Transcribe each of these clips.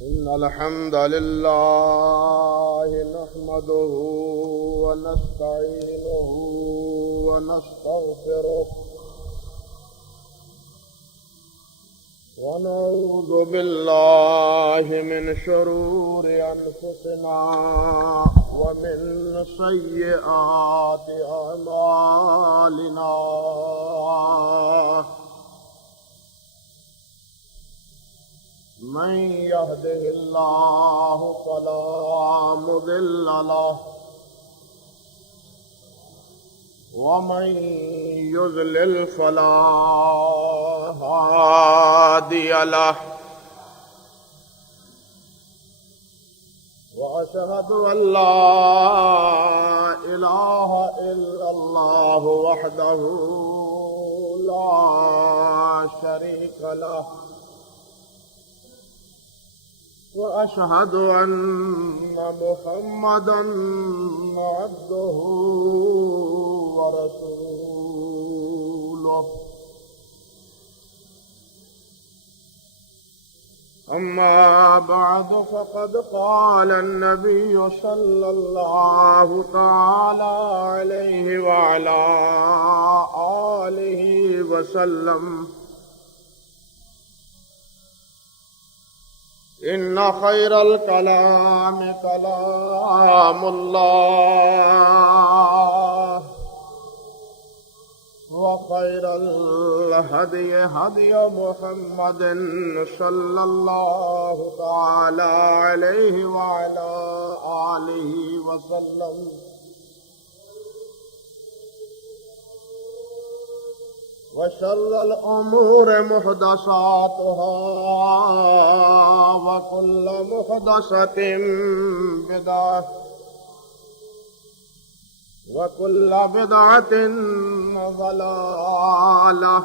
إن الحمد لله نحمده ونستعينه ونستغفره ونعوذ بالله من شرور أنفسنا ومن سيئات أعمالنا من يهده الله فلا مضل له ومن يضلل فلا هادي له وأشهد أن لا إله إلا الله وحده لا شريك له وأشهد أن محمدًا عبده ورسوله أما بعد فقد قال النبي صلى الله تعالى عليه وعلى آله وسلم إن خير الكلام كلام الله وخير الهدي هدي محمد صلى الله تعالى عليه وعلى آله وسلم وشر الأمور محدثاتها وكل محدثة بدعة وكل بدعة ضلالة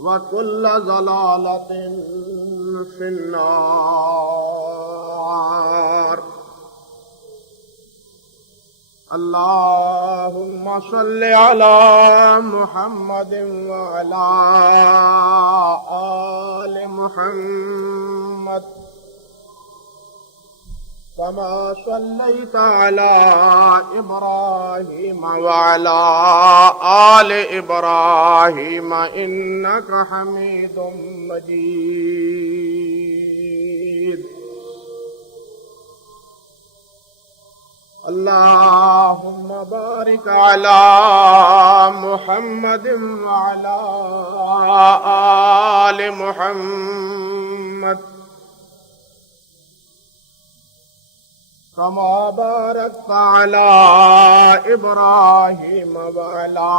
وكل ضلالة في النار. اللهم صل على محمد وعلى آل محمد كما صليت على إبراهيم وعلى آل إبراهيم إنك حميد مجيد. اللهم بارك على محمد وعلى آل محمد كما باركت على إبراهيم وعلى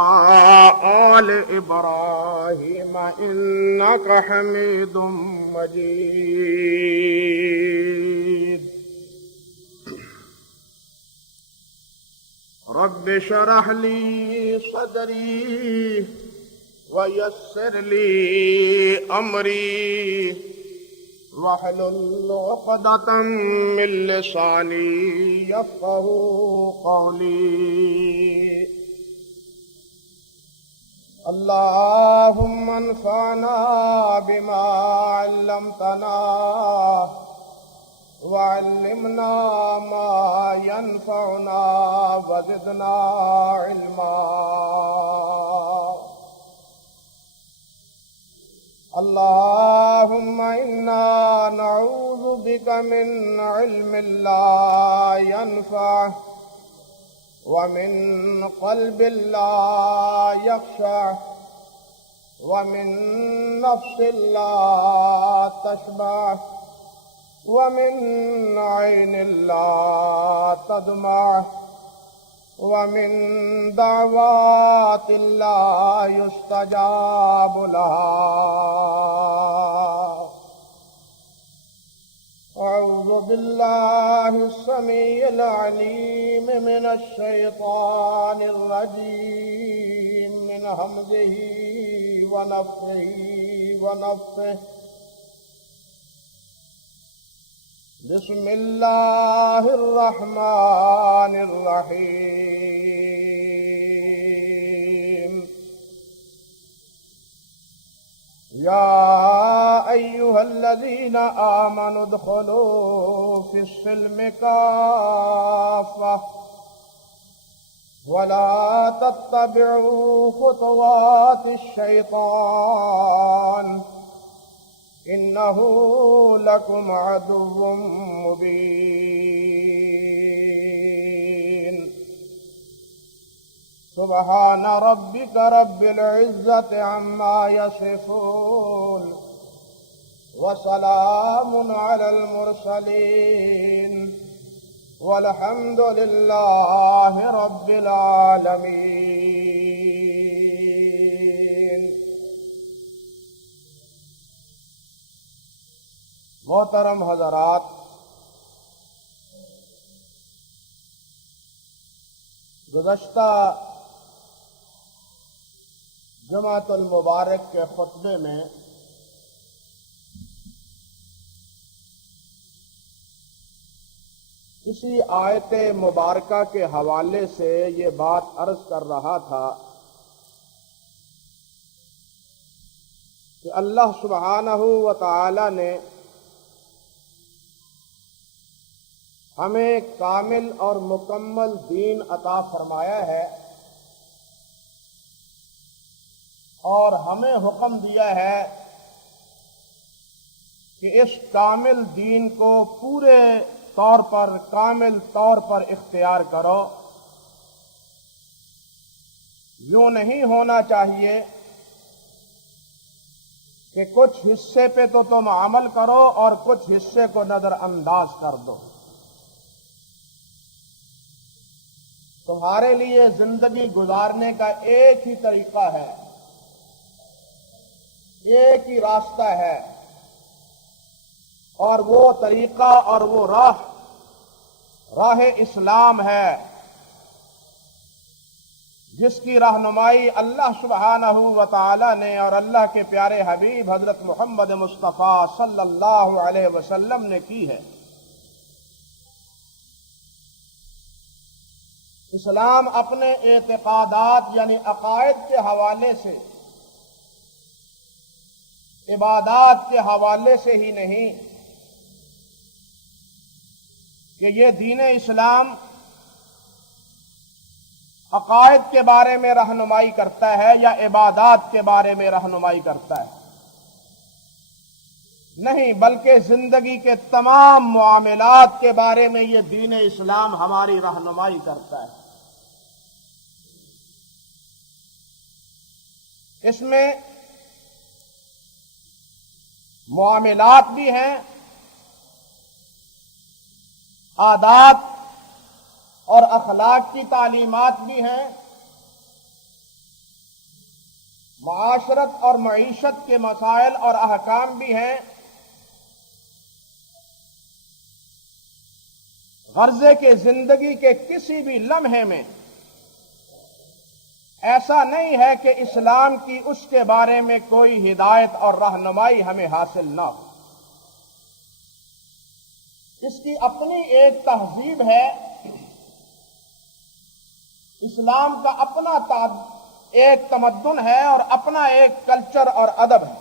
آل إبراهيم إنك حميد مجيد. رب اشرح لي صدري ويسر لي أمري واحلل عقدة من لساني يفقهوا قولي. اللهم انفعنا بما علمتنا وعلمنا ما ينفعنا وزدنا علما. اللهم إنا نعوذ بك من علم لا ينفع ومن قلب لا يخشع ومن نفس لا تشبع ومن عين لا تدمع ومن دعوات لا يستجاب لها. أعوذ بالله السميع العليم من الشيطان الرجيم من همزه ونفخه ونفثه. بسم الله الرحمن الرحيم. يا أيها الذين آمنوا ادخلوا في السلم كافة ولا تتبعوا خطوات الشيطان إنه لكم عدو مبين سبحان ربك رب العزة عما يصفون وسلام على المرسلين والحمد لله رب العالمين۔ محترم حضرات، گزشتہ جمعۃ المبارک کے خطبے میں اسی آیت مبارکہ کے حوالے سے یہ بات عرض کر رہا تھا کہ اللہ سبحانہ و تعالی نے ہمیں کامل اور مکمل دین عطا فرمایا ہے اور ہمیں حکم دیا ہے کہ اس کامل دین کو پورے طور پر کامل طور پر اختیار کرو۔ یوں نہیں ہونا چاہیے کہ کچھ حصے پہ تو تم عمل کرو اور کچھ حصے کو نظر انداز کر دو۔ تمہارے لیے زندگی گزارنے کا ایک ہی طریقہ ہے، ایک ہی راستہ ہے، اور وہ طریقہ اور وہ راہ اسلام ہے، جس کی رہنمائی اللہ سبحانہ و تعالی نے اور اللہ کے پیارے حبیب حضرت محمد مصطفیٰ صلی اللہ علیہ وسلم نے کی ہے۔ اسلام اپنے اعتقادات یعنی عقائد کے حوالے سے، عبادات کے حوالے سے ہی نہیں کہ یہ دین اسلام عقائد کے بارے میں رہنمائی کرتا ہے یا عبادات کے بارے میں رہنمائی کرتا ہے، نہیں، بلکہ زندگی کے تمام معاملات کے بارے میں یہ دین اسلام ہماری رہنمائی کرتا ہے۔ اس میں معاملات بھی ہیں، عادات اور اخلاق کی تعلیمات بھی ہیں، معاشرت اور معیشت کے مسائل اور احکام بھی ہیں، غرضے کے زندگی کے کسی بھی لمحے میں ایسا نہیں ہے کہ اسلام کی اس کے بارے میں کوئی ہدایت اور رہنمائی ہمیں حاصل نہ ہو۔ اس کی اپنی ایک تہذیب ہے، اسلام کا اپنا ایک تمدن ہے اور اپنا ایک کلچر اور ادب ہے۔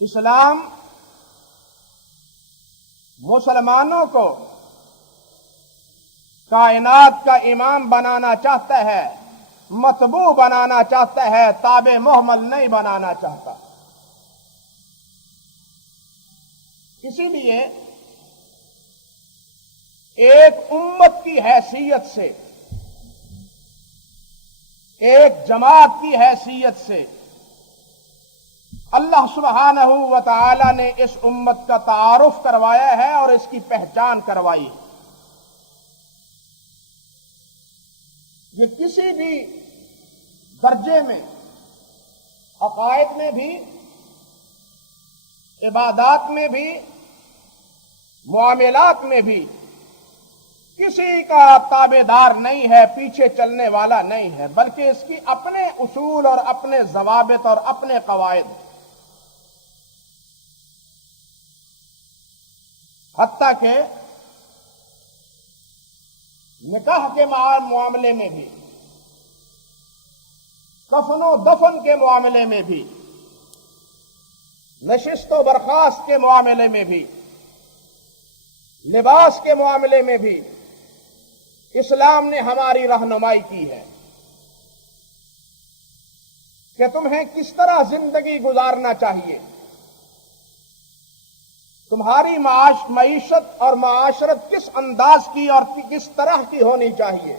اسلام مسلمانوں کو کائنات کا امام بنانا چاہتا ہے، متبوع بنانا چاہتا ہے، تابع محمل نہیں بنانا چاہتا۔ اسی لیے ایک امت کی حیثیت سے، ایک جماعت کی حیثیت سے اللہ سبحانہ و تعالی نے اس امت کا تعارف کروایا ہے اور اس کی پہچان کروائی ہے۔ یہ کسی بھی درجے میں، عقائد میں بھی، عبادات میں بھی، معاملات میں بھی کسی کا تابع دار نہیں ہے، پیچھے چلنے والا نہیں ہے، بلکہ اس کی اپنے اصول اور اپنے ضوابط اور اپنے قواعد، حتیٰ کہ نکاح کے معاملے میں بھی، کفن و دفن کے معاملے میں بھی نشست و برخاست کے معاملے میں بھی، لباس کے معاملے میں بھی اسلام نے ہماری رہنمائی کی ہے کہ تمہیں کس طرح زندگی گزارنا چاہیے، تمہاری معیشت اور معاشرت کس انداز کی اور کس طرح کی ہونی چاہیے۔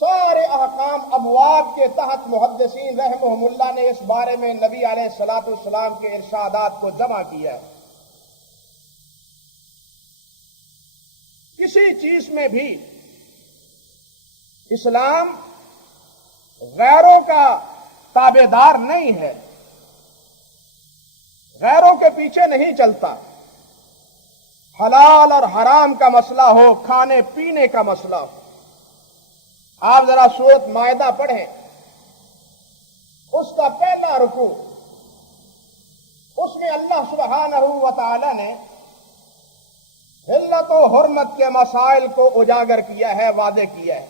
سارے احکام ابواب کے تحت محدثین رحمہم اللہ نے اس بارے میں نبی علیہ الصلوۃ والسلام کے ارشادات کو جمع کیا ہے۔ کسی چیز میں بھی اسلام غیروں کا تابع دار نہیں ہے، غیروں کے پیچھے نہیں چلتا۔ حلال اور حرام کا مسئلہ ہو، کھانے پینے کا مسئلہ ہو، آپ ذرا سورۃ مائدہ پڑھیں، اس کا پہلا رکوع، اس میں اللہ سبحانہ و تعالی نے حلت و حرمت کے مسائل کو اجاگر کیا ہے، واضح کیا ہے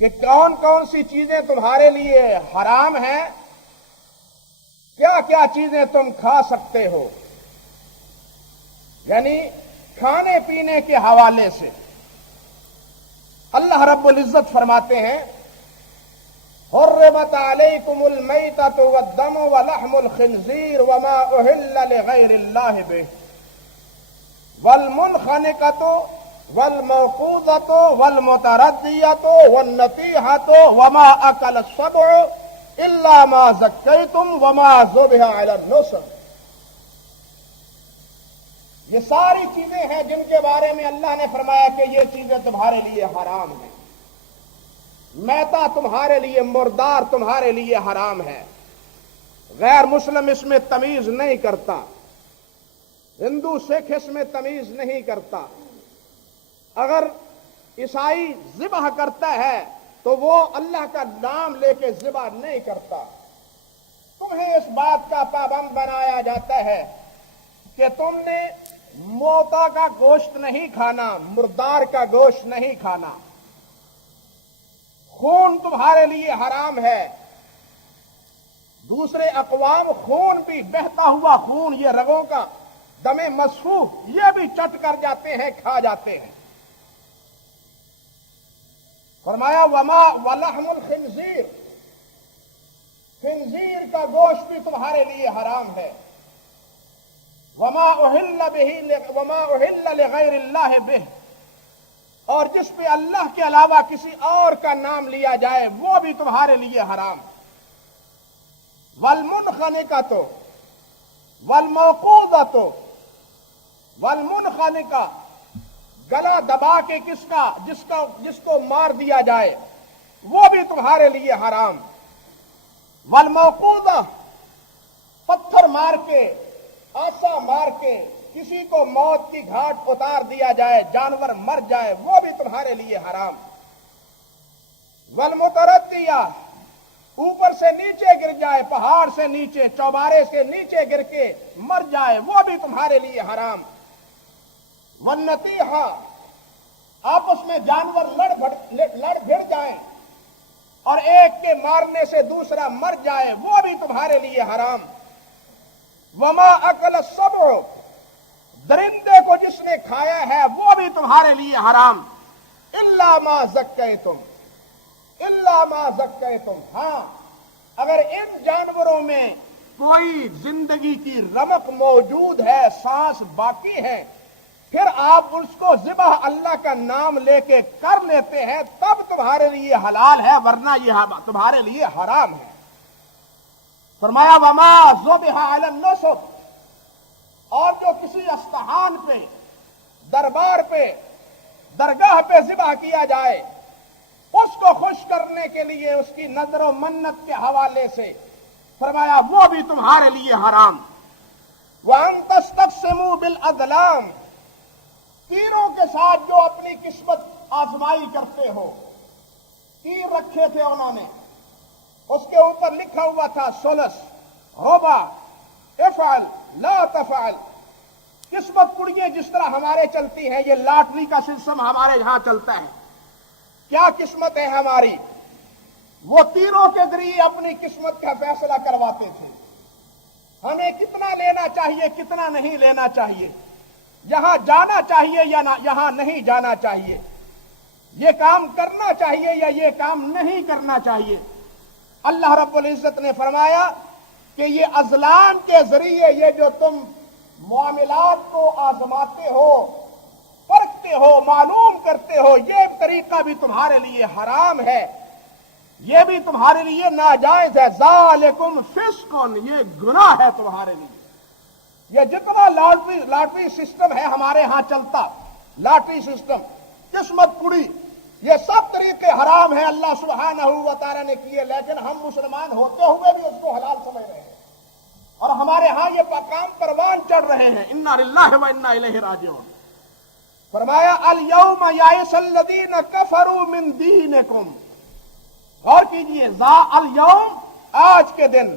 کہ کون کون سی چیزیں تمہارے لیے حرام ہیں، کیا کیا چیزیں تم کھا سکتے ہو، یعنی کھانے پینے کے حوالے سے اللہ رب العزت فرماتے ہیں حرمت علیکم المیتۃ والدم ولحم الخنزیر وما اہل لغیر اللہ بہ والمنخنقۃ والموقوذۃ والمتردیۃ والنطیحۃ وما اکل السبع الا ما ذکیتم وما ذبح علی النصب۔ یہ ساری چیزیں ہیں جن کے بارے میں اللہ نے فرمایا کہ یہ چیزیں تمہارے لیے حرام ہیں۔ میتا تمہارے لیے، مردار تمہارے لیے حرام ہے۔ غیر مسلم اس میں تمیز نہیں کرتا، ہندو سکھ اس میں تمیز نہیں کرتا۔ اگر عیسائی ذبح کرتا ہے تو وہ اللہ کا نام لے کے ذبح نہیں کرتا۔ تمہیں اس بات کا پابند بنایا جاتا ہے کہ تم نے موتا کا گوشت نہیں کھانا، مردار کا گوشت نہیں کھانا۔ خون تمہارے لیے حرام ہے۔ دوسرے اقوام خون بھی، بہتا ہوا خون، یہ رگوں کا دم مسفوح، یہ بھی چٹ کر جاتے ہیں، کھا جاتے ہیں۔ فرمایا وما ولحم الخنزیر، خنزیر کا گوشت بھی تمہارے لیے حرام ہے۔ وما اہل لغیر اللہ بہ، اور جس پہ اللہ کے علاوہ کسی اور کا نام لیا جائے وہ بھی تمہارے لیے حرام۔ والمنخنقۃ والموقوذۃ، والمنخنقہ گلا دبا کے جس کو مار دیا جائے وہ بھی تمہارے لیے حرام۔ والموقوذہ، پتھر مار کے، آسا مار کے کسی کو موت کی گھاٹ اتار دیا جائے، جانور مر جائے، وہ بھی تمہارے لیے حرام۔ والمتردیہ، اوپر سے نیچے گر جائے، پہاڑ سے نیچے، چوبارے سے نیچے گر کے مر جائے، وہ بھی تمہارے لیے حرام۔ والنطیحہ، آپس میں جانور لڑ بھڑ جائیں اور ایک کے مارنے سے دوسرا مر جائے، وہ بھی تمہارے لیے حرام۔ وما اکل السبع، درندے کو جس نے کھایا ہے وہ بھی تمہارے لیے حرام۔ الا ما ذکیتم، الا ما ذکیتم، ہاں اگر ان جانوروں میں کوئی زندگی کی رمق موجود ہے، سانس باقی ہے، پھر آپ اس کو ذبح اللہ کا نام لے کے کر لیتے ہیں، تب تمہارے لیے حلال ہے، ورنہ یہ تمہارے لیے حرام ہے۔ فرمایا وما ذبح علی النصب، اور جو کسی استحان پہ، دربار پہ، درگاہ پہ ذبح کیا جائے، اس کو خوش کرنے کے لیے اس کی نظر و منت کے حوالے سے فرمایا وہ بھی تمہارے لیے حرام۔ وَأَن تَسْتَقْسِمُوا بِالْأَزْلَامِ، تیروں کے ساتھ جو اپنی قسمت آزمائی کرتے ہو، تیر رکھے تھے انہوں نے، اس کے اوپر لکھا ہوا تھا ثلث، ربع، افعل لا تفعل۔ قسمت کڑیاں جس طرح ہمارے چلتی ہیں، یہ لاٹری کا سسٹم ہمارے یہاں چلتا ہے۔ کیا قسمت ہے ہماری؟ وہ تیروں کے ذریعے اپنی قسمت کا فیصلہ کرواتے تھے. ہمیں کتنا لینا چاہیے, کتنا نہیں لینا چاہیے, یہاں جانا چاہیے یا یہاں نہیں جانا چاہیے, یہ کام کرنا چاہیے یا یہ کام نہیں کرنا چاہیے. اللہ رب العزت نے فرمایا کہ یہ ازلام کے ذریعے یہ جو تم معاملات کو آزماتے ہو, پرکھتے ہو, معلوم کرتے ہو, یہ طریقہ بھی تمہارے لیے حرام ہے, یہ بھی تمہارے لیے ناجائز ہے. ذالکم فسقن, یہ گناہ ہے تمہارے لیے. یہ جتنا لاٹری سسٹم ہے ہمارے ہاں چلتا, لاٹری سسٹم, قسمت کڑی, یہ سب طریقے حرام ہیں, اللہ سبحانہ و تعالی نے کیے, لیکن ہم مسلمان ہوتے ہوئے بھی اس کو حلال سمجھ رہے ہیں, اور ہمارے ہاں یہ کام پروان چڑھ رہے ہیں. انا للہ و انا الیہ راجعون. فرمایا الیوم یئس الذین کفروا من دینکم. غور کیجئے, الیوم, آج کے دن,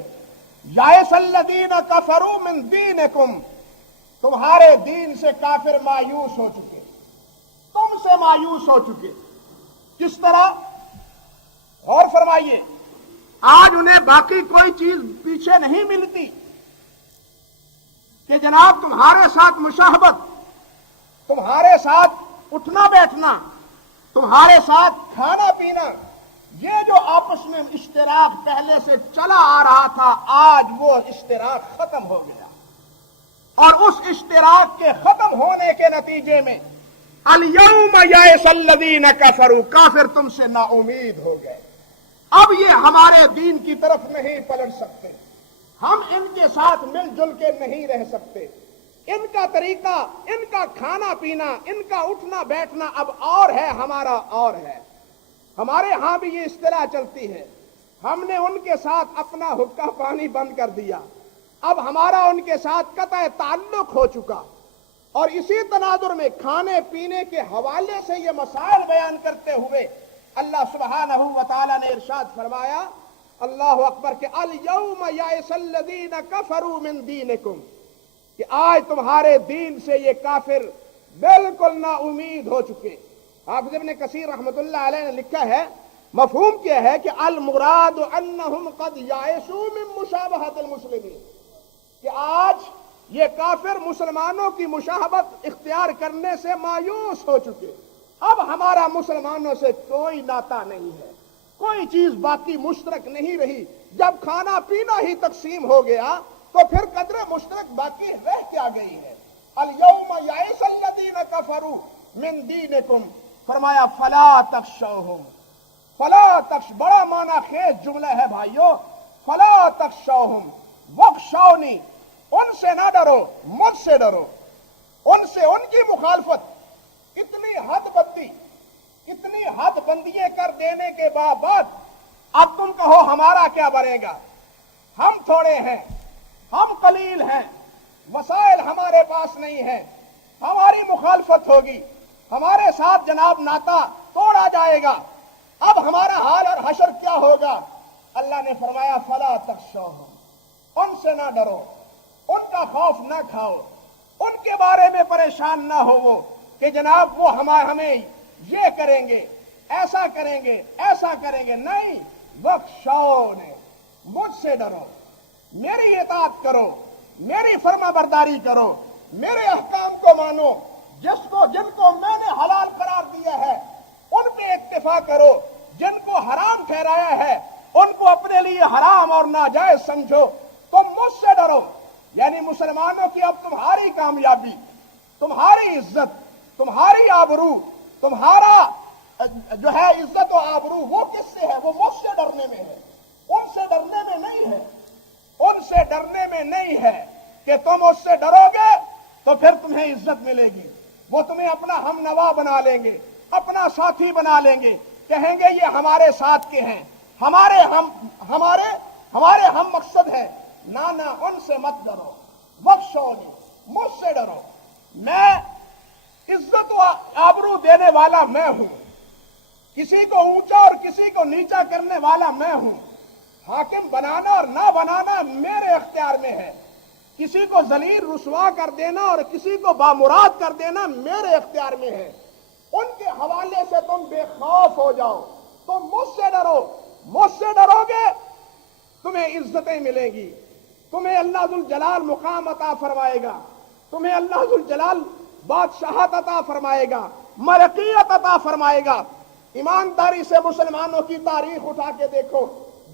یئس الذین کفروا من دینکم, تمہارے دین سے کافر مایوس ہو چکے, تم سے مایوس ہو چکے. کس طرح؟ غور فرمائیے, آج انہیں باقی کوئی چیز پیچھے نہیں ملتی کہ جناب تمہارے ساتھ مشاہبت, تمہارے ساتھ اٹھنا بیٹھنا, تمہارے ساتھ کھانا پینا, یہ جو آپس میں اشتراک پہلے سے چلا آ رہا تھا, آج وہ اشتراک ختم ہو گیا, اور اس اشتراک کے ختم ہونے کے نتیجے میں الیوم یئس الذین کفروا, کافر تم سے نا امید ہو گئے. اب یہ ہمارے دین کی طرف نہیں پلٹ سکتے, ہم ان کے ساتھ مل جل کے نہیں رہ سکتے. ان کا طریقہ, ان کا کھانا پینا, ان کا اٹھنا بیٹھنا اب اور ہے, ہمارا اور ہے. ہمارے ہاں بھی یہ اصطلاح چلتی ہے, ہم نے ان کے ساتھ اپنا حقہ پانی بند کر دیا, اب ہمارا ان کے ساتھ قطع تعلق ہو چکا. اور اسی تناظر میں کھانے پینے کے حوالے سے یہ مسائل بیان کرتے ہوئے اللہ سبحانہ و تعالی نے ارشاد فرمایا, اللہ اکبر, کہ الیوم یئس الذین کفروا من دینکم, کہ آج تمہارے دین سے یہ کافر بالکل نا امید ہو چکے. حافظ ابن کثیر رحمۃ اللہ علیہ نے لکھا ہے, مفہوم کیا ہے کہ المراد انہم قد یئسوا من مشابہۃ المسلمین, کہ آج یہ کافر مسلمانوں کی مشابہت اختیار کرنے سے مایوس ہو چکے. اب ہمارا مسلمانوں سے کوئی ناتا نہیں ہے, کوئی چیز باقی مشترک نہیں رہی. جب کھانا پینا ہی تقسیم ہو گیا تو پھر قدر مشترک باقی رہ کیا گئی ہے. الیوم یئس الذین کفروا من دینکم, فرمایا فلا تخشوہم, فلا تخش, بڑا معنی خیز جملہ ہے بھائیو. فلا تخشوہم واخشونی, ان سے نہ ڈرو, مجھ سے ڈرو. ان سے, ان کی مخالفت, اتنی حد بندی, اتنی حد بندیاں کر دینے کے بعد اب تم کہو ہمارا کیا بنے گا؟ ہم تھوڑے ہیں, ہم قلیل ہیں, وسائل ہمارے پاس نہیں ہیں, ہماری مخالفت ہوگی, ہمارے ساتھ جناب ناتا توڑا جائے گا, اب ہمارا حال اور حشر کیا ہوگا؟ اللہ نے فرمایا فلا تخشوہم, ان سے نہ ڈرو, ان کا خوف نہ کھاؤ, ان کے بارے میں پریشان نہ ہو کہ جناب وہ ہمیں یہ کریں گے, ایسا کریں گے, ایسا کریں گے. نہیں, واخشونی, مجھ سے ڈرو, میری اطاعت کرو, میری فرما برداری کرو, میرے احکام کو مانو, جن کو میں نے حلال قرار دیا ہے ان پہ اکتفا کرو, جن کو حرام ٹھہرایا ہے ان کو اپنے لیے حرام اور ناجائز سمجھو. تم مجھ سے ڈرو, یعنی مسلمانوں کی اب تمہاری کامیابی, تمہاری عزت, تمہاری آبرو, تمہارا جو ہے عزت و آبرو, وہ کس سے ہے؟ وہ مجھ سے ڈرنے میں ہے, ان سے ڈرنے میں نہیں ہے. ان سے ڈرنے میں نہیں ہے کہ تم اس سے ڈرو گے تو پھر تمہیں عزت ملے گی, وہ تمہیں اپنا ہم نوا بنا لیں گے, اپنا ساتھی بنا لیں گے, کہیں گے یہ ہمارے ساتھ کے ہیں, ہمارے ہم مقصد ہیں. نہ, ان سے مت ڈرو. واخشونی, مجھ سے ڈرو, میں عزت و آبرو دینے والا میں ہوں, کسی کو اونچا اور کسی کو نیچا کرنے والا میں ہوں. حاکم بنانا اور نہ بنانا میرے اختیار میں ہے, کسی کو ذلیل رسوا کر دینا اور کسی کو بامراد کر دینا میرے اختیار میں ہے. ان کے حوالے سے تم بے خوف ہو جاؤ, تم مجھ سے ڈرو, مجھ سے ڈروگے تمہیں عزتیں ملیں گی، تمہیں اللہ ذوالجلال مقام عطا فرمائے گا، تمہیں اللہ ذوالجلال بادشاہت عطا فرمائے گا، ملکیت عطا فرمائے گا۔ ایمانداری سے مسلمانوں کی تاریخ اٹھا کے دیکھو،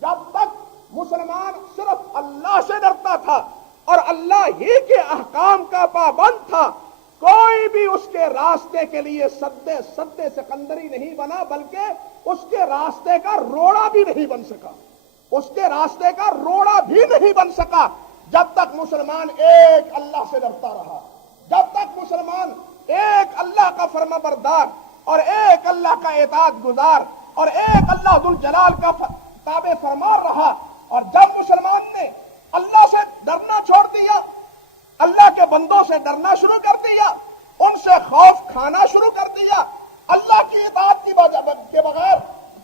جب تک مسلمان صرف اللہ سے ڈرتا تھا اور اللہ ہی کے احکام کا پابند تھا، کوئی بھی اس کے راستے کے لیے سدے سکندری نہیں بنا، بلکہ اس کے راستے کا روڑا بھی نہیں بن سکا، اس کے راستے کا روڑا بھی نہیں بن سکا جب تک مسلمان ایک اللہ سے ڈرتا رہا، جب تک مسلمان ایک اللہ کا فرما بردار اور ایک اللہ کا اطاعت گزار اور ایک اللہ ذوالجلال کا تابع فرمان رہا۔ اور جب مسلمان نے اللہ سے ڈرنا چھوڑ دیا، اللہ کے بندوں سے ڈرنا شروع کر دیا، ان سے خوف کھانا شروع کر دیا، اللہ کی اطاعت کی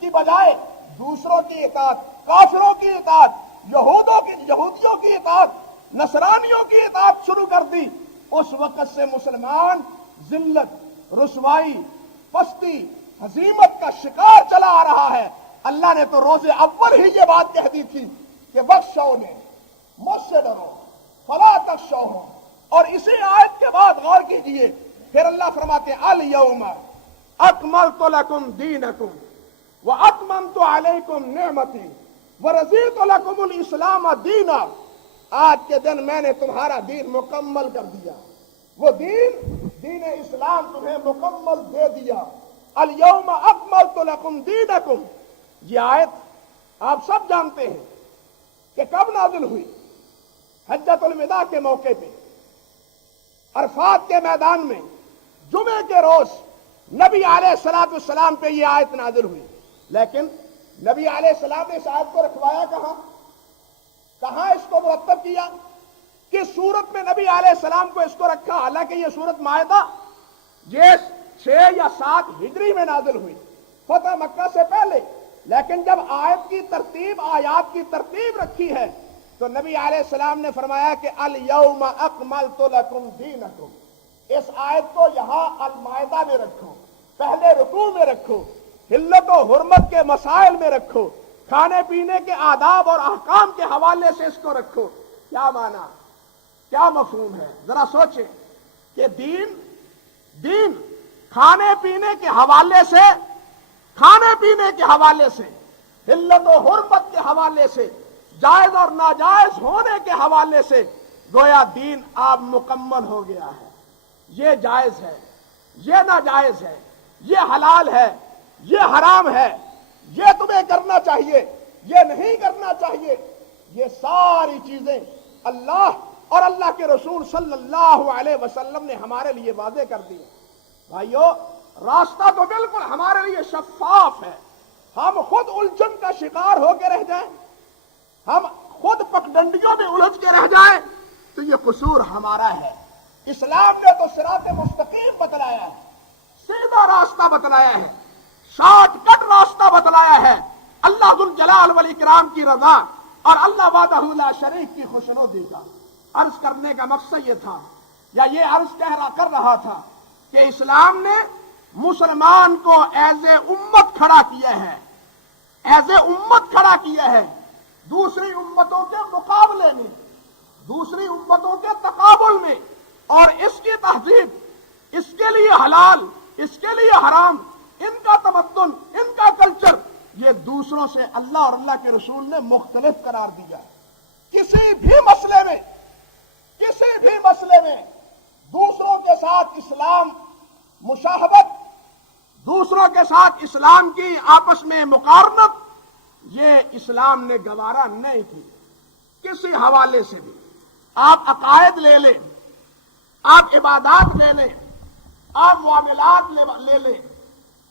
بجائے دوسروں کی اطاعت، کافروں کی اطاعت، یہودیوں کی اطاعت، نصرانیوں کی اطاعت شروع کر دی، اس وقت سے مسلمان ذلت، رسوائی، پستی، ہزیمت کا شکار چلا آ رہا ہے۔ اللہ نے تو روز اول ہی یہ بات کہہ دی تھی کہ بخشونی، مجھ سے ڈرو، فلا تخشوہم۔ اور اسی آیت کے بعد غور کیجئے، پھر اللہ فرماتے ہیں الیوم اکملت لکم دینکم واتممت علیکم نعمتی ورضیت لکم الاسلام دینا۔ آج کے دن میں نے تمہارا دین مکمل کر دیا، وہ دین اسلام تمہیں مکمل دے دیا۔ الیوم اکملت لکم دینکم، یہ آیت آپ سب جانتے ہیں کہ کب نازل ہوئی؟ حجۃ الوداع کے موقع پہ، عرفات کے میدان میں جمعے کے روز نبی علیہ الصلوۃ والسلام پہ یہ آیت نازل ہوئی۔ لیکن نبی علیہ السلام نے اس آیت کو رکھوایا کہاں اس کو مرتب کیا؟ کس صورت میں نبی علیہ السلام کو اس کو رکھا؟ حالانکہ یہ صورت مائدہ یہ 6 یا 7 ہجری میں نازل ہوئی، فتح مکہ سے پہلے۔ لیکن جب آیات کی ترتیب رکھی ہے تو نبی علیہ السلام نے فرمایا کہ الیوم اکملت لکم دینکم، اس آیت کو یہاں المائدہ میں رکھو، پہلے رکوع میں رکھو، حلت و حرمت کے مسائل میں رکھو، کھانے پینے کے آداب اور احکام کے حوالے سے اس کو رکھو۔ کیا معنی، کیا مفہوم ہے؟ ذرا سوچیں کہ دین کھانے پینے کے حوالے سے، حلت و حرمت کے حوالے سے، جائز اور ناجائز ہونے کے حوالے سے گویا دین آپ مکمل ہو گیا ہے۔ یہ جائز ہے، یہ ناجائز ہے، یہ حلال ہے، یہ حرام ہے، یہ تمہیں کرنا چاہیے، یہ نہیں کرنا چاہیے، یہ ساری چیزیں اللہ اور اللہ کے رسول صلی اللہ علیہ وسلم نے ہمارے لیے واضح کر دی۔ بھائیو، راستہ تو بالکل ہمارے لیے شفاف ہے، ہم خود الجھن کا شکار ہو کے رہ جائیں، ہم خود پگڈنڈیوں میں الجھ کے رہ جائیں تو یہ قصور ہمارا ہے۔ اسلام نے تو صراط مستقیم بتلایا ہے، سیدھا راستہ بتلایا ہے، شارٹ کٹ راستہ بتلایا ہے، اللہ ذوالجلال والاکرام کی رضا اور اللہ وحدہ لا شریک کی خوشنودی کا۔ عرض کرنے کا مقصد یہ تھا، یا یہ عرض کر رہا تھا کہ اسلام نے مسلمان کو ایز اے امت کھڑا کیا ہے، دوسری امتوں کے مقابلے میں، دوسری امتوں کے تقابل میں، اور اس کی تہذیب، اس کے لیے حلال، اس کے لیے حرام، ان کا تمدن، ان کا کلچر، یہ دوسروں سے اللہ اور اللہ کے رسول نے مختلف قرار دیا۔ کسی بھی مسئلے میں دوسروں کے ساتھ اسلام مشاہبت، دوسروں کے ساتھ اسلام کی آپس میں مقارنت، یہ اسلام نے گوارا نہیں کی کسی حوالے سے بھی۔ آپ عقائد لے لیں، آپ عبادات لے لیں، آپ معاملات لے لیں،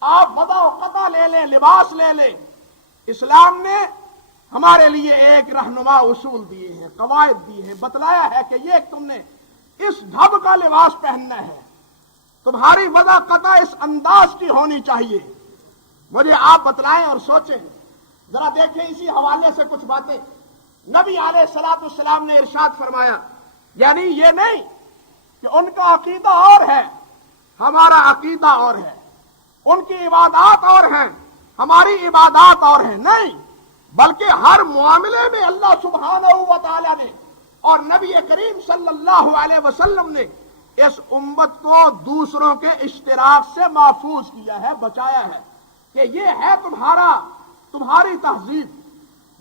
آپ وضع و قطع لے لیں، لباس لے لیں، اسلام نے ہمارے لیے ایک رہنما اصول دیے ہیں، قواعد دی ہیں، بتلایا ہے کہ یہ تم نے اس ڈھب کا لباس پہننا ہے، تمہاری وضع قطع اس انداز کی ہونی چاہیے۔ مجھے آپ بتلائیں اور سوچیں، ذرا دیکھیں اسی حوالے سے کچھ باتیں۔ نبی علیہ الصلوۃ والسلام نے ارشاد فرمایا، یعنی یہ نہیں کہ ان کا عقیدہ اور ہے، ہمارا عقیدہ اور ہے، ان کی عبادات اور ہیں، ہماری عبادات اور ہیں، نہیں، بلکہ ہر معاملے میں اللہ سبحانہ و تعالی نے اور نبی کریم صلی اللہ علیہ وسلم نے اس امت کو دوسروں کے اشتراک سے محفوظ کیا ہے، بچایا ہے کہ یہ ہے تمہاری تہذیب،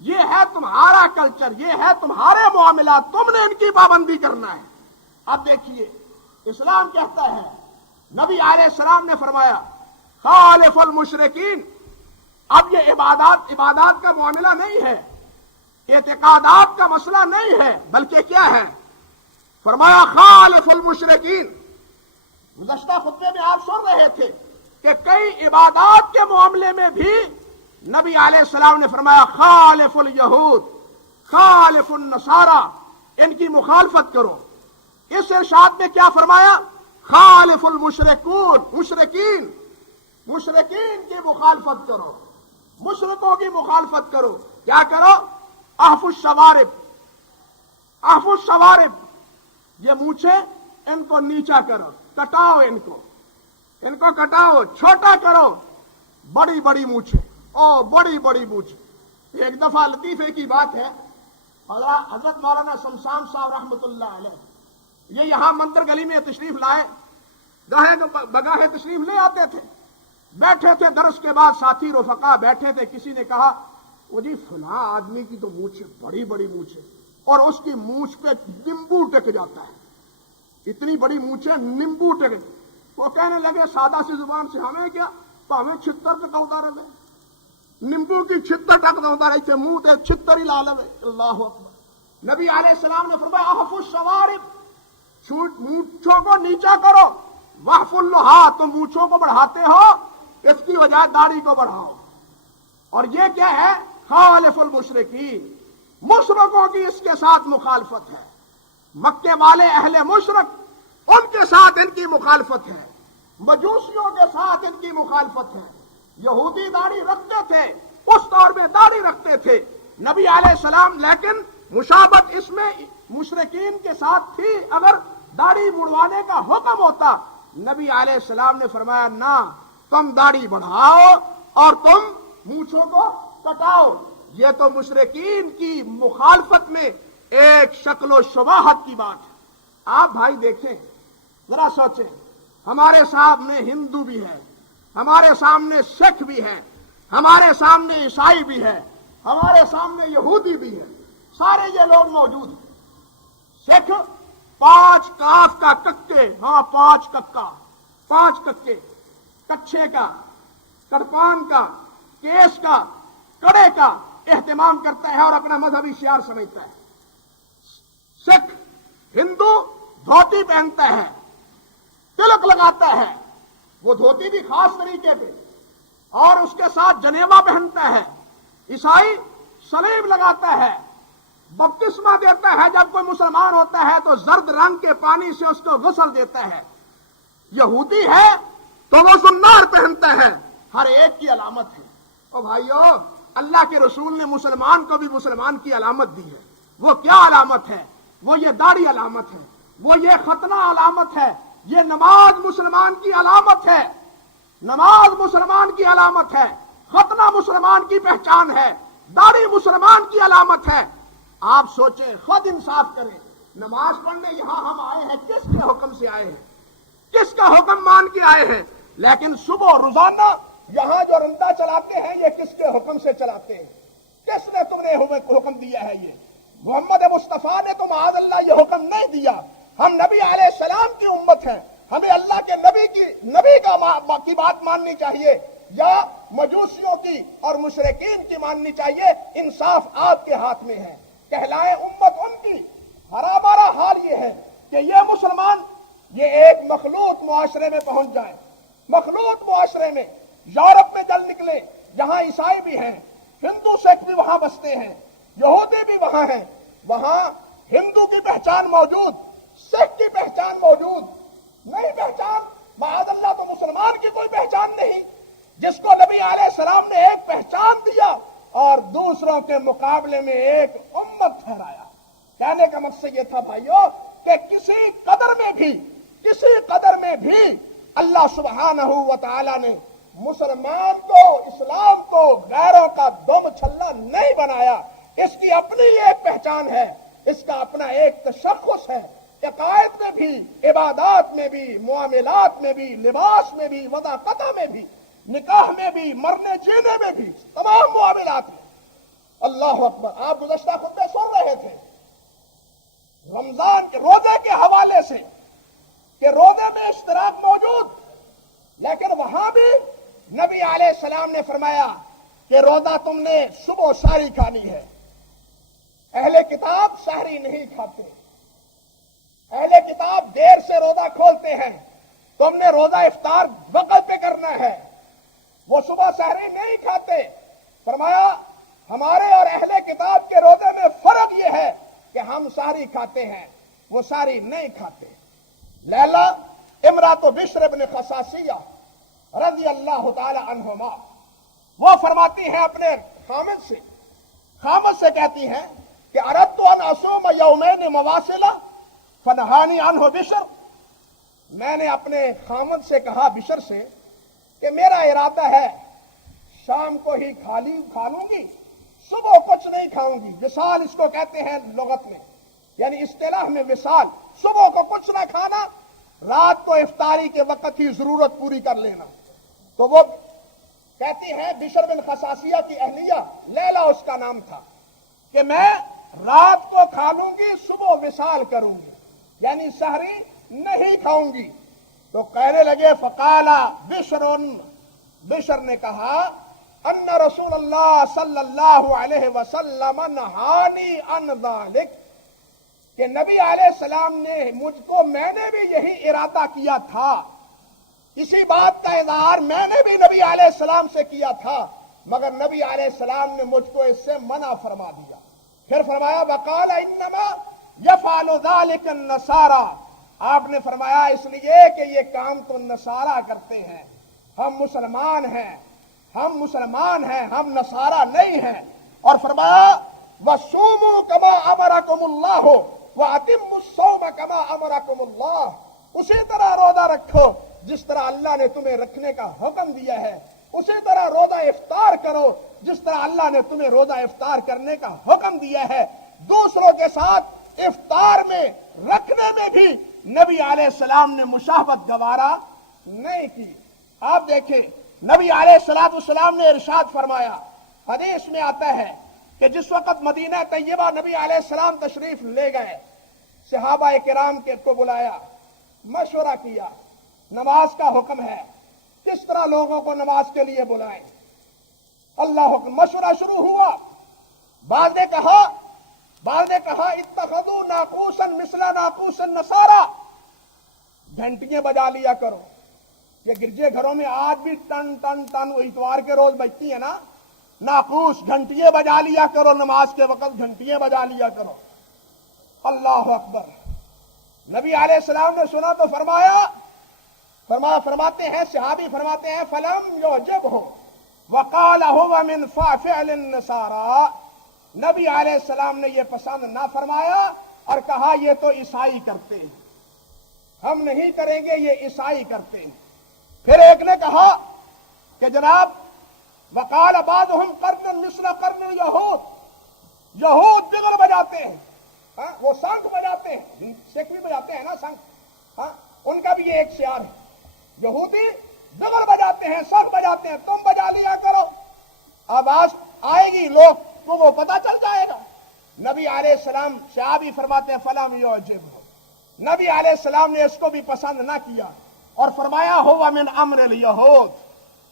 یہ ہے تمہارا کلچر، یہ ہے تمہارے معاملات، تم نے ان کی پابندی کرنا ہے۔ اب دیکھیے اسلام کہتا ہے، نبی علیہ السلام نے فرمایا خالف المشرکین۔ اب یہ عبادات کا معاملہ نہیں ہے، اعتقادات کا مسئلہ نہیں ہے، بلکہ کیا ہے؟ فرمایا خالف المشرکین۔ گزشتہ خطبے میں آپ سن رہے تھے کہ کئی عبادات کے معاملے میں بھی نبی علیہ السلام نے فرمایا خالف الیہود، خالف النصارى، ان کی مخالفت کرو۔ اس ارشاد میں کیا فرمایا؟ خالف المشرکون، مشرکین کی مخالفت کرو، مشرکوں کی مخالفت کرو۔ کیا کرو؟ احفظ الشوارب، یہ مونچھیں ان کو نیچا کرو، کٹاؤ، ان کو کٹاؤ، چھوٹا کرو۔ بڑی بڑی مونچھیں، بڑی بڑی مونچھیں۔ ایک دفعہ لطیفے کی بات ہے، حضرت مولانا شمشان صاحب رحمۃ اللہ علیہ یہ یہاں منتر گلی میں تشریف لائے، گاہے بگاہے تشریف لے آتے تھے۔ بیٹھے تھے درس کے بعد، ساتھی رفقا بیٹھے تھے، کسی نے کہا وہ جی فلاں آدمی کی تو مونچھ بڑی بڑی مونچھ ہے اور اس کی مونچھ پہ نیمبو ٹک جاتا ہے، اتنی بڑی مونچھ ہے نیمبو ٹک۔ وہ کہنے لگے سادہ سی زبان سے، ہمیں کیا، تو ہمیں چھتر ٹکا اتارے دے، نیمبو کی چھتر ٹک اتارے تھے، منہ تے چھتر ہی لا لے۔ اللہ اکبر۔ نبی علیہ السلام نے فرمایا احفظ الشوارب، مونچھوں کو نیچا کرو، واحفظ اللحیٰ، تم مونچھوں کو بڑھاتے ہو، اس کی وجہ داڑھی کو بڑھاؤ۔ اور یہ کیا ہے؟ خالف المشرکین، مشرکوں کی اس کے ساتھ مخالفت ہے۔ مکے والے اہل مشرک، ان کے ساتھ ان کی مخالفت ہے، مجوسیوں کے ساتھ ان کی مخالفت ہے۔ یہودی داڑھی رکھتے تھے، اس دور میں داڑھی رکھتے تھے نبی علیہ السلام، لیکن مشابہت اس میں مشرکین کے ساتھ تھی۔ اگر داڑھی مڑوانے کا حکم ہوتا، نبی علیہ السلام نے فرمایا نہ، تم داڑھی بڑھاؤ اور تم مونچھوں کو کٹاؤ۔ یہ تو مشرکین کی مخالفت میں ایک شکل و شباہت کی بات ہے۔ آپ بھائی دیکھیں، ذرا سوچیں، ہمارے سامنے ہندو بھی ہے، ہمارے سامنے سکھ بھی ہے، ہمارے سامنے عیسائی بھی ہے، ہمارے سامنے یہودی بھی ہے، سارے یہ لوگ موجود ہیں۔ سکھ 5 کاف کا ککے، 5 ککا، 5 ککے، کچھے کا، کڑپان کا، کیس کا، کڑے کا اہتمام کرتا ہے اور اپنا مذہبی شعار سمجھتا ہے۔ سکھ ہندو دھوتی پہنتا ہے، تلک لگاتا ہے، وہ دھوتی بھی خاص طریقے پہ، اور اس کے ساتھ جنیوا پہنتا ہے۔ عیسائی صلیب لگاتا ہے، بپتسمہ دیتا ہے، جب کوئی مسلمان ہوتا ہے تو زرد رنگ کے پانی سے اس کو غسل دیتا ہے۔ یہودی ہے تو وہ زنار پہنتا ہے، ہر ایک کی علامت ہے۔ او بھائیو، اللہ کے رسول نے مسلمان کو بھی مسلمان کی علامت دی ہے۔ وہ کیا علامت ہے؟ وہ یہ داڑھی علامت ہے، وہ یہ ختنہ علامت ہے، یہ نماز مسلمان کی علامت ہے، نماز مسلمان کی علامت ہے، ختنہ مسلمان کی پہچان ہے، داڑھی مسلمان کی علامت ہے۔ آپ سوچیں، خود انصاف کریں، نماز پڑھنے یہاں ہم آئے ہیں، کس کے حکم سے آئے ہیں؟ کس کا حکم مان کے آئے ہیں؟ لیکن صبح روزانہ یہاں جو رندہ چلاتے ہیں، یہ کس کے حکم سے چلاتے ہیں؟ کس نے تم نے حکم دیا ہے؟ یہ محمد مصطفیٰ نے تو معاذ اللہ یہ حکم نہیں دیا۔ ہم نبی علیہ السلام کی امت ہیں، ہمیں اللہ کے نبی کی بات ماننی چاہیے یا مجوسیوں کی اور مشرکین کی ماننی چاہیے؟ انصاف آپ کے ہاتھ میں ہے، کہلائیں امت ان کی۔ ہمارا حال یہ ہے کہ یہ مسلمان یہ ایک مخلوط معاشرے میں پہنچ جائیں، مخلوط معاشرے میں، یورپ میں جل نکلے، جہاں عیسائی بھی ہیں، ہندو سکھ بھی وہاں بستے ہیں، یہودی بھی وہاں ہیں، وہاں ہندو کی پہچان موجود، سکھ کی پہچان موجود، نہیں پہچان معاذ اللہ تو مسلمان کی کوئی پہچان نہیں، جس کو نبی علیہ السلام نے ایک پہچان دیا اور دوسروں کے مقابلے میں ایک امت ٹھہرایا۔ کہنے کا مقصد یہ تھا بھائیو کہ کسی قدر میں بھی اللہ سبحانہ و تعالی نے مسلمان کو، اسلام کو غیروں کا دم چھلا نہیں بنایا. اس کی اپنی ایک پہچان ہے، اس کا اپنا ایک تشخص ہے. عقائد میں بھی، عبادات میں بھی، معاملات میں بھی، لباس میں بھی، وضاقتہ میں بھی، نکاح میں بھی، مرنے جینے میں بھی، تمام معاملات میں. اللہ اکبر. آپ گزشتہ خطبے سن رہے تھے رمضان کے روزے کے حوالے سے کہ روزے میں اشتراک موجود، لیکن وہاں بھی نبی علیہ السلام نے فرمایا کہ روزہ تم نے صبح ساری کھانی ہے. اہل کتاب سحری نہیں کھاتے، اہل کتاب دیر سے روزہ کھولتے ہیں، تم نے روزہ افطار وقت پہ کرنا ہے. وہ صبح سحری نہیں کھاتے. فرمایا ہمارے اور اہل کتاب کے روزے میں فرق یہ ہے کہ ہم سحری کھاتے ہیں، وہ سحری نہیں کھاتے. لیلا امرات بشر بن خصاصیہ رضی اللہ تعالی عنہما، وہ فرماتی ہیں اپنے خامد سے کہتی ہیں کہ اردت ان اصوم یومین مواصلہ فنہانی عنہ بشر. میں نے اپنے خامد سے کہا، بشر سے، کہ میرا ارادہ ہے شام کو ہی کھا لوں گی، صبح کچھ نہیں کھاؤں گی. وصال اس کو کہتے ہیں لغت میں، یعنی اصطلاح میں وصال. صبح کو کچھ نہ کھانا، رات کو افطاری کے وقت ہی ضرورت پوری کر لینا. تو وہ کہتی ہیں بشر بن خصاصیہ کی اہلیہ لیلا اس کا نام تھا، کہ میں رات کو کھا لوں گی، صبح وصال کروں گی، یعنی سحری نہیں کھاؤں گی. تو کہنے لگے فقالا بشر نے کہا ان رسول اللہ صلی اللہ علیہ وسلم نہانی عن ذلک، کہ نبی علیہ السلام نے مجھ کو، میں نے بھی یہی ارادہ کیا تھا، اسی بات کا اظہار میں نے بھی نبی علیہ السلام سے کیا تھا، مگر نبی علیہ السلام نے مجھ کو اس سے منع فرما دیا. پھر فرمایا وقال انما یفعل ذلک النصارى، آپ نے فرمایا اس لیے کہ یہ کام تو نصارہ کرتے ہیں، ہم مسلمان ہیں، ہم نصارہ نہیں ہیں. اور فرمایا وصوموا كما امركم الله واتموا الصوم كما امركم الله، اسی طرح روزہ رکھو جس طرح اللہ نے تمہیں رکھنے کا حکم دیا ہے، اسی طرح روزہ افطار کرو جس طرح اللہ نے تمہیں روزہ افطار کرنے کا حکم دیا ہے. دوسروں کے ساتھ افطار میں رکھنے میں بھی نبی علیہ السلام نے مشابہت گوارا نہیں کی. آپ دیکھیں نبی علیہ السلام نے ارشاد فرمایا، حدیث میں آتا ہے کہ جس وقت مدینہ طیبہ نبی علیہ السلام تشریف لے گئے، صحابہ کرام کو بلایا، مشورہ کیا، نماز کا حکم ہے، کس طرح لوگوں کو نماز کے لیے بلائیں. اللہ حکم، مشورہ شروع ہوا. بعض نے کہا اتخذوا ناقوسا مثل ناقوس النصارى، گھنٹیاں بجا لیا کرو. یہ گرجے گھروں میں آج بھی ٹن ٹن ٹن اتوار کے روز بجتی ہے نا، ناقوس، گھنٹیاں بجا لیا کرو، نماز کے وقت گھنٹیاں بجا لیا کرو. اللہ اکبر. نبی علیہ السلام نے سنا تو فرماتے ہیں صحابی فرماتے ہیں فلم یعجبہ وقال هو من فعل النصارى، نبی علیہ السلام نے یہ پسند نہ فرمایا اور کہا یہ تو عیسائی کرتے ہیں، ہم نہیں کریں گے، یہ عیسائی کرتے ہیں. پھر ایک نے کہا کہ جناب وقال بعضهم قرن مثل قرن اليهود، یہود بغل بجاتے ہیں، وہ شنکھ بجاتے ہیں، سکھ بھی بجاتے ہیں نا شنکھ، ان کا بھی یہ ایک شعار ہے، یہودی بغل بجاتے ہیں، شنکھ بجاتے ہیں، تم بجا لیا کرو، آواز آئے گی لوگ کو وہ پتہ چل جائے گا. نبی علیہ السلام صحابی فرماتے ہیں فلم یعجبہ، نبی علیہ السلام نے اس کو بھی پسند نہ کیا اور فرمایا ہوا من امر الیہود،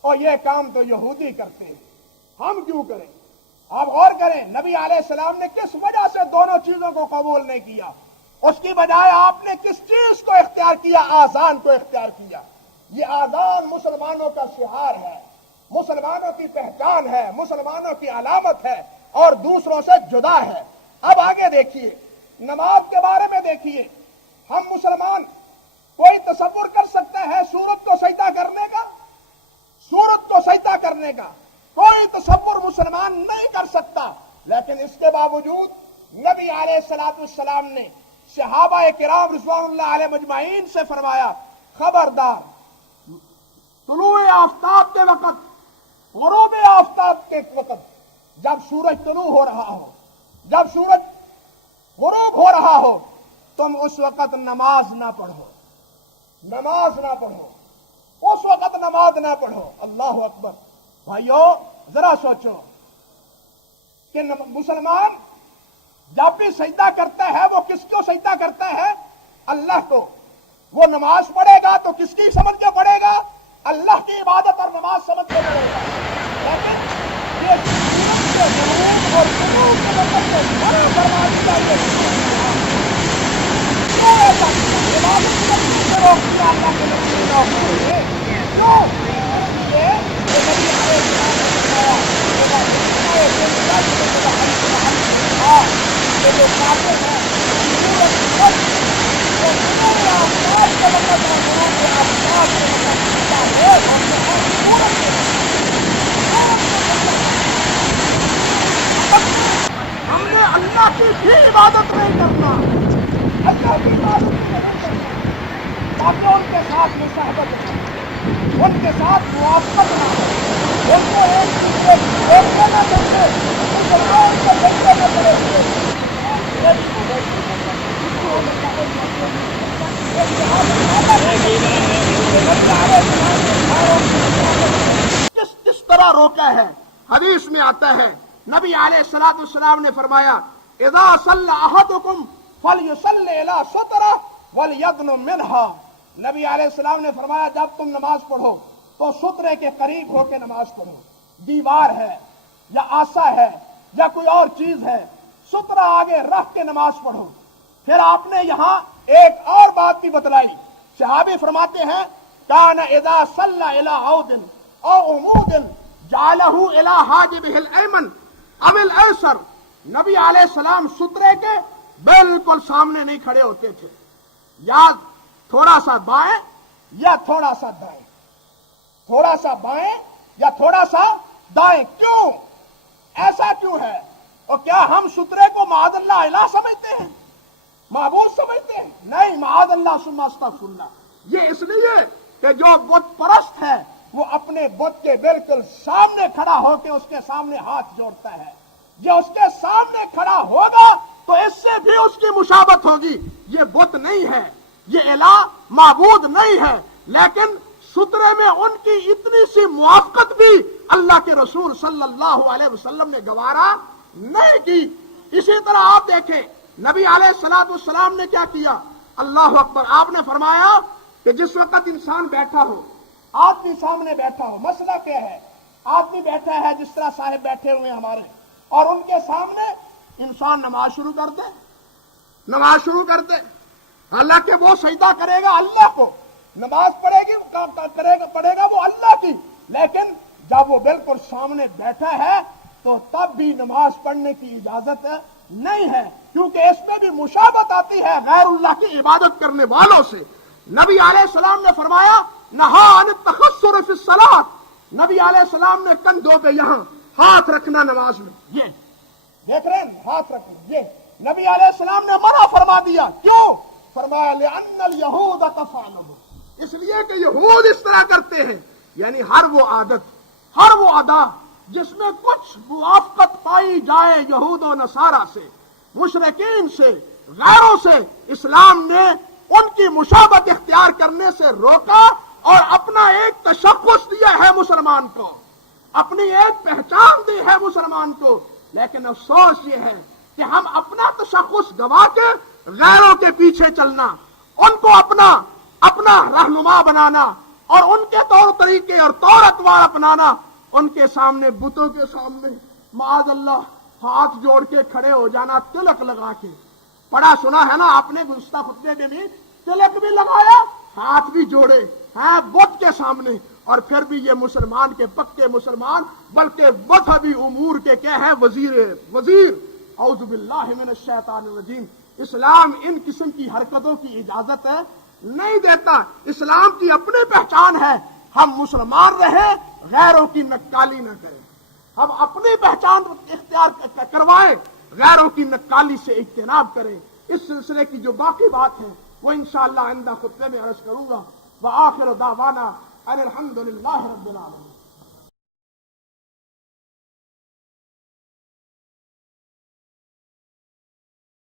اور یہ کام تو یہودی کرتے ہیں، ہم کیوں کریں. آپ غور کریں نبی علیہ السلام نے کس وجہ سے دونوں چیزوں کو قبول نہیں کیا. اس کی بجائے آپ نے کس چیز کو اختیار کیا؟ آذان کو اختیار کیا. یہ آذان مسلمانوں کا شعار ہے، مسلمانوں کی پہچان ہے، مسلمانوں کی علامت ہے اور دوسروں سے جدا ہے. اب آگے دیکھیے، نماز کے بارے میں دیکھیے، ہم مسلمان کوئی تصور کر سکتا ہے سورت کو سجدہ کرنے کا؟ سورت کو سجدہ کرنے کا کوئی تصور مسلمان نہیں کر سکتا. لیکن اس کے باوجود نبی علیہ السلام نے صحابہ کرام رضوان اللہ علیہ مجمعین سے فرمایا خبردار، طلوع آفتاب کے وقت، غروب آفتاب کے وقت، جب سورج طلوع ہو رہا ہو، جب سورج غروب ہو رہا ہو، تم اس وقت نماز نہ پڑھو، نماز نہ پڑھو، اس وقت نماز نہ پڑھو۔ اللہ اکبر۔ بھائیو ذرا سوچو کہ مسلمان جب بھی سجدہ کرتا ہے وہ کس کو سجدہ کرتا ہے؟ اللہ کو۔ وہ نماز پڑھے گا تو کس کی سمجھ کے پڑھے گا؟ اللہ کی عبادت اور نماز سمجھ کے پڑھے گا۔ لیکن یہ غروب اور طلوع کے وقت سے بڑا بربادی چاہیے، عبادت کرنے سے روک دیا اللہ کے نبی نے، کیوں؟ یہ نبی علیہ السلام نے بتایا کہ جو کافر ہیں سورج کے وقت وہ طلوع آفتاب کے وقت اور غروب آفتاب کے وقت سجدہ ہے، اور جو ہے سورج کے ہم نے اللہ کی بھی عبادت نہیں کرنا، اللہ کی عبادت نہیں کرنا، تاکہ ان کے ساتھ مصاحبت ہو، ان کے ساتھ موافقت نہ ہو، ان کو ایک دوسرے دیکھنے نہ سمجھے، مسلمان کو دیکھنے نہ کرے۔ کس طرح روکا ہے؟ حدیث میں آتا ہے نبی علیہ الصلوۃ والسلام نے فرمایا اذا صلی احدکم فلیصلی الی سترہ ولیدن منہا۔ نبی علیہ السلام نے فرمایا جب تم نماز پڑھو تو سترے کے قریب ہو کے نماز پڑھو، دیوار ہے یا آسا ہے یا کوئی اور چیز ہے، سترہ آگے رکھ کے نماز پڑھو۔ پھر آپ نے یہاں ایک اور بات بھی بتلائی، صحابی فرماتے ہیں کان اذا صلی الی عود او عمود جعلہ الی حاجبہ الایمن او الایسر۔ نبی علیہ السلام سترے کے بالکل سامنے نہیں کھڑے ہوتے تھے، یا تھوڑا سا بائیں یا تھوڑا سا دائیں، تھوڑا سا بائیں یا تھوڑا سا دائیں۔ کیوں؟ ایسا کیوں ہے؟ اور کیا ہم سترے کو معاذ اللہ الہ سمجھتے ہیں، معبود سمجھتے ہیں؟ نہیں، معاذ اللہ ثم استغفر اللہ۔ یہ اس لیے کہ جو بت پرست ہے وہ اپنے بت کے بالکل سامنے کھڑا ہو کے اس کے سامنے ہاتھ جوڑتا ہے، جو اس کے سامنے کھڑا ہوگا تو اس سے بھی اس کی مشابت ہوگی۔ یہ بت نہیں ہے، یہ الہ معبود نہیں ہے، لیکن سترے میں ان کی اتنی سی موافقت بھی اللہ کے رسول صلی اللہ علیہ وسلم نے گوارا نہیں کی۔ اسی طرح آپ دیکھیں نبی علیہ الصلوۃ والسلام نے کیا کیا؟ اللہ اکبر۔ آپ نے فرمایا کہ جس وقت انسان بیٹھا ہو، آدمی سامنے بیٹھا ہو، مسئلہ کیا ہے؟ آدمی بیٹھا ہے جس طرح صاحب بیٹھے ہوئے ہمارے، اور ان کے سامنے انسان نماز شروع کر دے، نماز شروع کر دے، حالانکہ وہ سجدہ کرے گا اللہ کو، نماز پڑھے گا وہ اللہ کی، لیکن جب وہ بالکل سامنے بیٹھا ہے تو تب بھی نماز پڑھنے کی اجازت نہیں ہے، کیونکہ اس میں بھی مشابہت آتی ہے غیر اللہ کی عبادت کرنے والوں سے۔ نبی علیہ السلام نے فرمایا نہا عن التخسر فی الصلاۃ۔ نبی علیہ السلام نے کندھوں پہ یہاں ہاتھ رکھنا نماز میں، یہ دیکھ رہے ہیں ہاتھ رکھنا، یہ نبی علیہ السلام نے منع فرما دیا۔ کیوں؟ فرمایا لأن اليہود تفعلہ، اس لیے کہ یہود اس طرح کرتے ہیں، یعنی ہر وہ عادت، ہر وہ ادا جس میں کچھ موافقت پائی جائے یہود و نصارہ سے، مشرکین سے، غیروں سے، اسلام نے ان کی مشابہت اختیار کرنے سے روکا اور اپنا ایک تشخص دیا ہے مسلمان کو، اپنی ایک پہچان دی ہے مسلمان کو۔ لیکن افسوس یہ ہے کہ ہم اپنا تشخص گوا کے غیروں کے پیچھے چلنا، ان کو اپنا رہنما بنانا اور ان کے طور طریقے اور طور اطوار اپنانا، ان کے سامنے، بتوں کے سامنے معاذ اللہ ہاتھ جوڑ کے کھڑے ہو جانا، تلک لگا کے۔ پڑھا سنا ہے نا آپ نے گزشتہ خطبے میں بھی، تلک بھی لگایا، ہاتھ بھی جوڑے ہیں بت کے سامنے، اور پھر بھی یہ مسلمان کے پکے مسلمان، بلکہ مذہبی امور کے کیا ہے وزیر۔ اعوذ باللہ من الشیطان الرجیم۔ اسلام ان قسم کی حرکتوں کی اجازت نہیں دیتا، اسلام کی اپنی پہچان ہے، ہم مسلمان رہے، غیروں کی نکالی نہ کریں، ہم اپنی پہچان اختیار کروائیں، غیروں کی نکالی سے اجتناب کریں۔ اس سلسلے کی جو باقی بات ہے وہ انشاءاللہ آئندہ خطبے میں عرض کروں گا۔ وآخر دعوانا الحمدللہ رب العالمین.